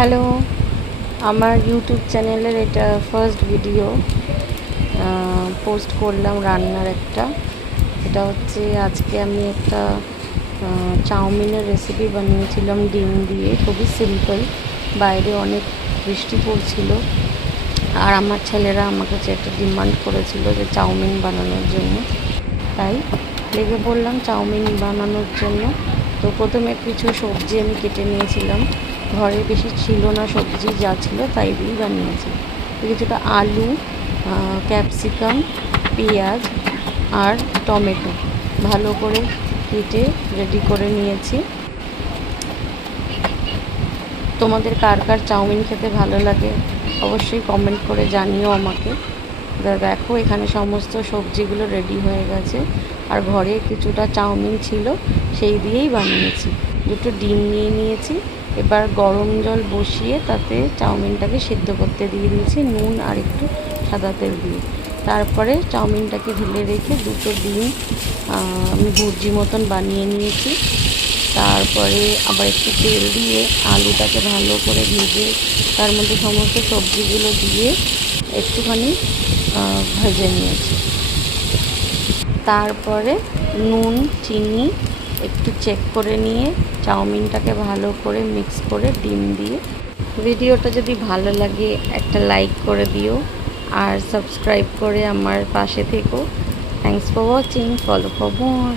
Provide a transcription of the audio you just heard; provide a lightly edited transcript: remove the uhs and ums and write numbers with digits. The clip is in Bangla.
হ্যালো, আমার ইউটিউব চ্যানেলের এটা ফার্স্ট ভিডিও পোস্ট করলাম রান্নার একটা। এটা হচ্ছে আজকে আমি একটা চাউমিনের রেসিপি বানিয়েছিলাম ডিম দিয়ে, খুবই সিম্পল। বাইরে অনেক বৃষ্টি পড়ছিল আর আমার ছেলেরা আমার কাছে একটা ডিমান্ড করেছিল যে চাউমিন বানানোর জন্য, তাই লেগে পড়লাম চাউমিন বানানোর জন্য। তো প্রথমে কিছু সবজি আমি কেটে নিয়েছিলাম, ঘরে বেশি ছিল না সবজি, যা ছিল তাই দিয়েই বানিয়েছি। তো কিছুটা আলু, ক্যাপসিকাম, পেঁয়াজ আর টমেটো ভালো করে কেটে রেডি করে নিয়েছি। তোমাদের কার কার চাউমিন খেতে ভালো লাগে অবশ্যই কমেন্ট করে জানিও আমাকে। দেখো এখানে সমস্ত সবজিগুলো রেডি হয়ে গেছে আর ঘরে কিছুটা চাউমিন ছিল, সেই দিয়েই বানিয়েছি। দুটো ডিম নিয়ে নিয়েছি, এবার গরম জল বসিয়ে তাতে চাউমিনটাকে সিদ্ধ করতে দিয়ে দিয়েছি নুন আর একটু সাদা তেল দিয়ে। তারপরে চাউমিনটাকে ঢেলে রেখে দুটো ডিম আমি ভুর্জি মতন বানিয়ে নিয়েছি। তারপরে আবার একটু তেল দিয়ে আলুটাকে ভালো করে ভেজে তার মধ্যে সমস্ত সবজিগুলো দিয়ে একটুখানি ভেজে নিয়েছি। তারপরে নুন চিনি একটু চেক করে নিয়ে চাউমিনটাকে ভালো করে মিক্স করে ডিম দিয়ে। ভিডিওটা যদি ভালো লাগে একটা লাইক করে দিও আর সাবস্ক্রাইব করে আমার পাশে থেকো। Thanks for watching, follow for more.